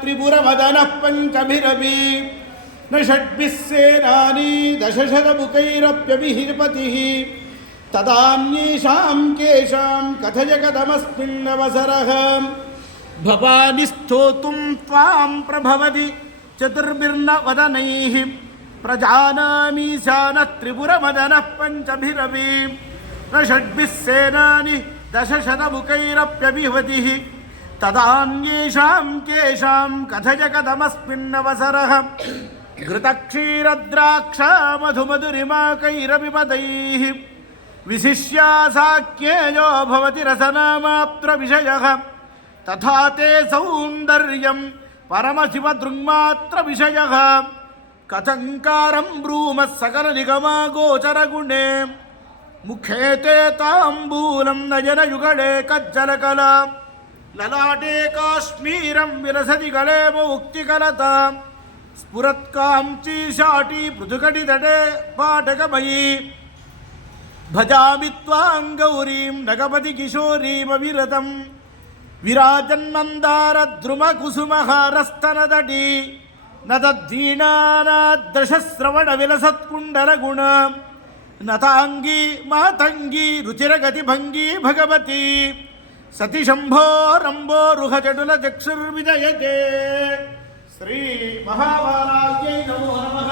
त्रिपुरमदनः पञ्चभिरपि न षड्भिः सेनानी दशशतमुखैरप्यभिर्पतिः तदान्येषां केषां कथय कथमस्मिन्नवसरः भवानि स्तोतुं त्वां प्रभवति चतुर्भिर्न वदनैः प्रजानामीशानः त्रिपुरमदनः पञ्चभिरपि न षड्भिः सेनानि दशशतमुखैरप्यभिहतिः तदान्येषां केषां कथय कथमस्मिन्नवसरः घृतक्षीरद्राक्षा मधुमधुरिमाकैरपिपदैः विशिष्या साख्येयो भवति रसनामाप्त्रविषयः तथा ते सौन्दर्यं परमशिवदृङ्मात्रविषयः कथङ्कारं ब्रूमः सकलनिगमागोचरगुणे मुखे ते ताम्बूलं नयनयुगले कज्जलकला ललाटे काश्मीरं विलसति गले मौक्तिकलता स्फुरत्काञ्ची शाटी पृथुकटितटे पाटकमयी भजामि त्वां गौरीं नगपति किशोरीमविरतं विराजन्मन्दारद्रुमकुसुमहारस्तनतटी न तद्धीनानाद्दशश्रवणविलसत्कुण्डलगुण नताङ्गी मातङ्गी रुचिरगतिभङ्गी भगवती सति शम्भोरम्बोरुहजटुलचक्षुर्विजयते श्री महावाराह्यै नमो नमः।